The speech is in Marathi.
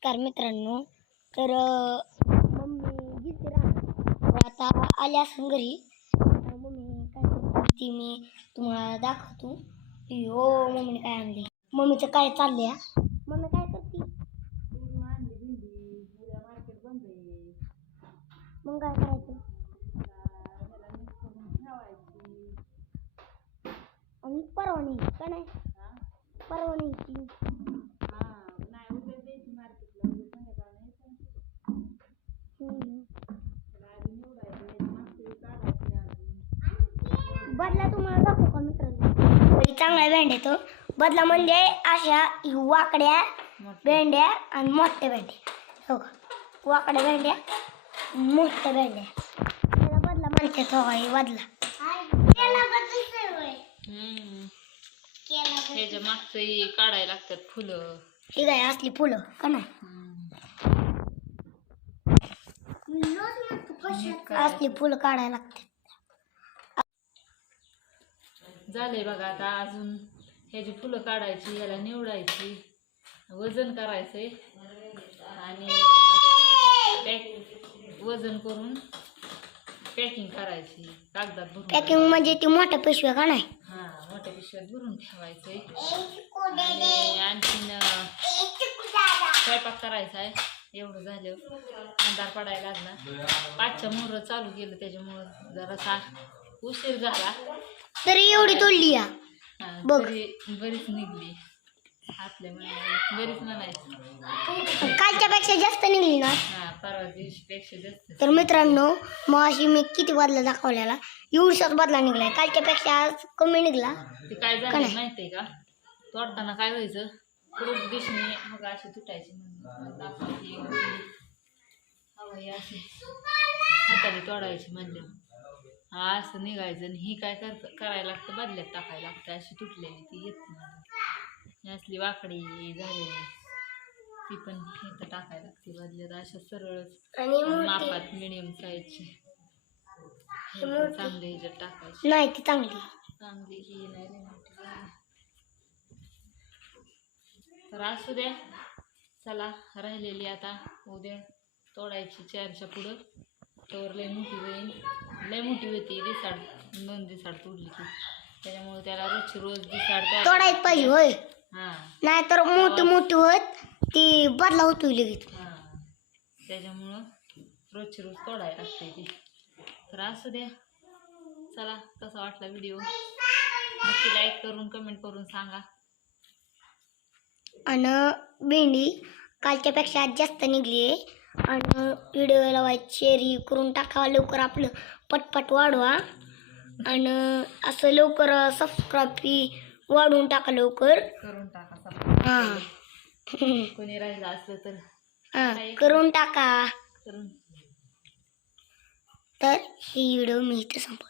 नमस्कार मित्रांनो. तर मम्मी गेली राहणार आता आली असून घरी. मम्मी काय करते मी तुम्हाला दाखवतो. हो मम्मीने काय आणले, मम्मीचं काय चाललंय. मम्मी काय करते, मग काय करायचं आणि परवानी का नाही, परवानी ती बदला तुम्हाला दाखवू का मित्रांनो. चांगला भेंड येतो बदला, म्हणजे अशा वाकड्या भेंड्या आणि मोठ्या भेंड्या. हो का, वाकड्या भेंड्या मोठ्या भेंड्या त्याला बदला म्हणतात. हो का, हे बदला ह्याच्या मागचं काढायला लागतात फुलं. ठीक आहे, असली फुलं का नाही, असली फुलं काढायला लागतात. झालंय बघा. आता अजून ह्याची फुलं काढायची, ह्याला निवडायची, वजन करायचंय आणि वजन करून पॅकिंग करायची, कागदात भरून. पॅकिंग म्हणजे ती मोठ्या पिशव्या का नाही, हा, मोठ्या पिशव्यात भरून ठेवायचंय. आणि आणखीन स्वयंपाक करायचा आहे. एवढं झालं, अंधार पडायला लागला. 5च्या मोहर चालू केलं, त्याच्यामुळं जरासा उशीर झाला. तरी एवढी तोडली या बघ, बरीच निघली आपल्या बरीच म्हणायचं. कालच्या पेक्षा जास्त निघली ना. हा, परवा दिवशी पेक्षा जास्त. तर मित्रांनो, मग अशी मी किती बदला दाखवलेला, एवढाच बदला निघलाय. कालच्या पेक्षा आज कमी निघला. ते काय झालं माहितीये का, तोडताना काय व्हायचं, पुढे दिशेने मग अशी तुटायची. हवाई अशी हाताने तोडायची म्हणजे हा असं निघायचं. आणि ही काय करायला लागतं, बदल्यात टाकायला लागतं. अशी तुटलेली ती येत नाही. असली वाकडी झाली ती पण इथं टाकायला लागते बदल्यात. अशा सरळच मापात मिडियम साईजची चांगली ह्याच्यात टाकायची. नाही ती चांगली ही नाही रे मोठी. तर असू द्या, चला राहिलेली आता उद्या तोडायची 4च्या पुढं. तर लय मोठी होईल, लय मोठी होती. दिसाड 2 दिसाड तोडली की, त्याच्यामुळे त्याला रोज दिसाड तोडायच पाहिजे. होय, हा, नाही तर मोठी मोठी होत ती बदला होतो लगेच. हा, त्याच्यामुळं रोज तोडायला लागते ती. तर असू द्या, चला कसा वाटला व्हिडिओ नक्की लाईक करून कमेंट करून सांगा. आणि भेंडी कालच्या पेक्षा आज जास्त निघली आहे. आणि व्हिडिओला शेअर करून टाकावा लवकर, आपलं पटपट वाढवा. आणि असं लवकर सबस्क्राईब वाढवून टाका, लवकर करून टाका. हां, कोणी राहिलं असलं तर हां करून टाका. करून. तर ही व्हिडिओ मी इथे संपवतो.